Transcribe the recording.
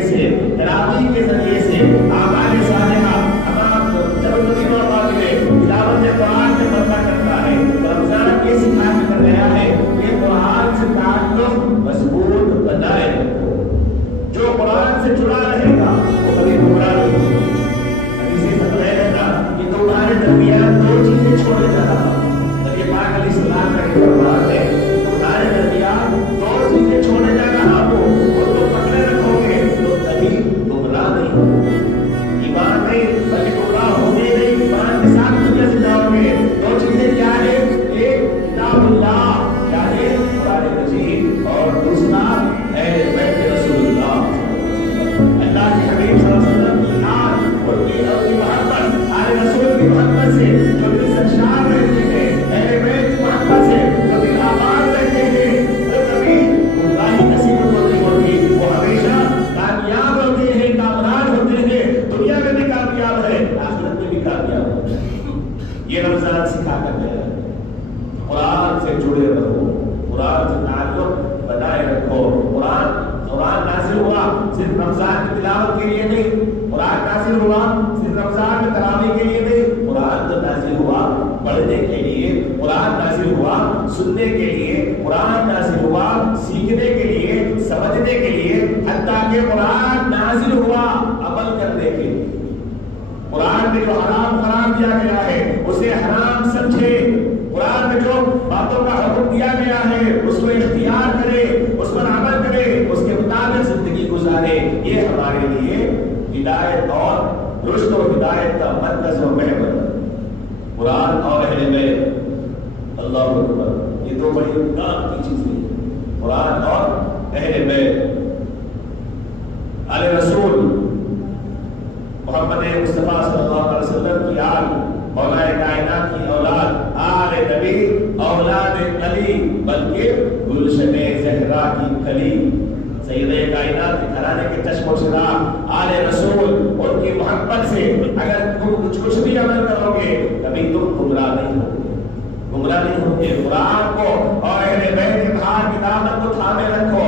سے تراویح کے ذریعے سے اعمال صالحہ تمام جب نبی اور تلاوت قرآن سے بندہ کرتا ہے رمضان یہ سکھایا کر رہا ہے کہ قرآن سے تعلق مضبوط بنائے رکھو. جو قرآن سے جڑا رہے گا وہ کبھی گمراہ نہیں ہوگا. ابھی سے بتایا رہتا کہ تمہارے درمیان دو چیزیں چھوڑے جا رہا. نبی پاک علیہ السلام کا یہ فرمان ہے تمہارے درمیان دو چیزیں چھوڑے جا رہا ہو وہ تو پکڑے رکھو گے تو تبھی گمراہ نہیں ہوگا. ایمان نہیں بلکہ گمراہ ہوگے نہیں, ایمان کے ساتھ دنیا سے جاؤ گے. دو چیزیں کیا ہے؟ ایک کتاب اللہ کیا ہے قرآن مجید, اور دوسرا اہل بیت رسول اللہ اللہ کے حبیب صلی اللہ علیہ وسلم کی یاد اور کی محبت, آل رسول کی محبت سے جو بھی سرشار رہتے ہیں, اہل بیت کی محبت سے جو بھی آباد رہتے ہیں, وہ کبھی گمراہی نصیب کو نہیں ہوتی. وہ ہمیشہ کامیاب ہوتے ہیں, کامران ہوتے ہیں. دنیا میں بھی کامیاب ہے, آخرت میں بھی کامیاب ہوتے ہیں. یہ رمضان سکھا کر گیا ہے قرآن سے جڑے رہو, قرآن سے تعلق بنائے رکھو. قرآن نازل ہوا صرف رمضان کی تلاوت کے لیے نہیں, قرآن نازل ہوا صرف رمضان میں تراویح کے لیے نہیں. قرآن تو نازل ہوا پڑھنے کے لیے, قرآن نازل ہوا سننے کے لیے, قرآن نازل ہوا سیکھنے کے لیے, سمجھنے کے لیے, حتیٰ کہ قرآن نازل ہوا عمل کرنے کے لیے. قرآن میں جو حرام قرار دیا گیا ہے اسے حرام سمجھے, قرآن میں جو باتوں کا حکم دیا گیا ہے اس کو اختیار کرے, اس پر عمل کرے, اس کے مطابق زندگی گزارے. یہ ہمارے لیے ہدایت اور رشد و ہدایت کا مرکز و محور قرآن اور اہل بیت. اللہ اکبر, یہ دو بڑی کام کی چیزیں ہیں, قرآن اور اہل بیت. آل رسول محمد مصطفیٰ صلی اللہ علیہ وسلم کی آل, مولا کائنات کی اولاد, آل نبی اولاد علی, بلکہ گلشن زہرا کی کلی, سید کائنات کے گھرانے کے چشم و چراغ آل رسول. ان کی محبت سے اگر تم کچھ بھی عمل کرو گے کبھی تم گمراہ نہیں ہوگے, گمراہ نہیں ہوگے. قرآن کو اور اہل بیت کی بہار کی دعوت کو تھامے رکھو,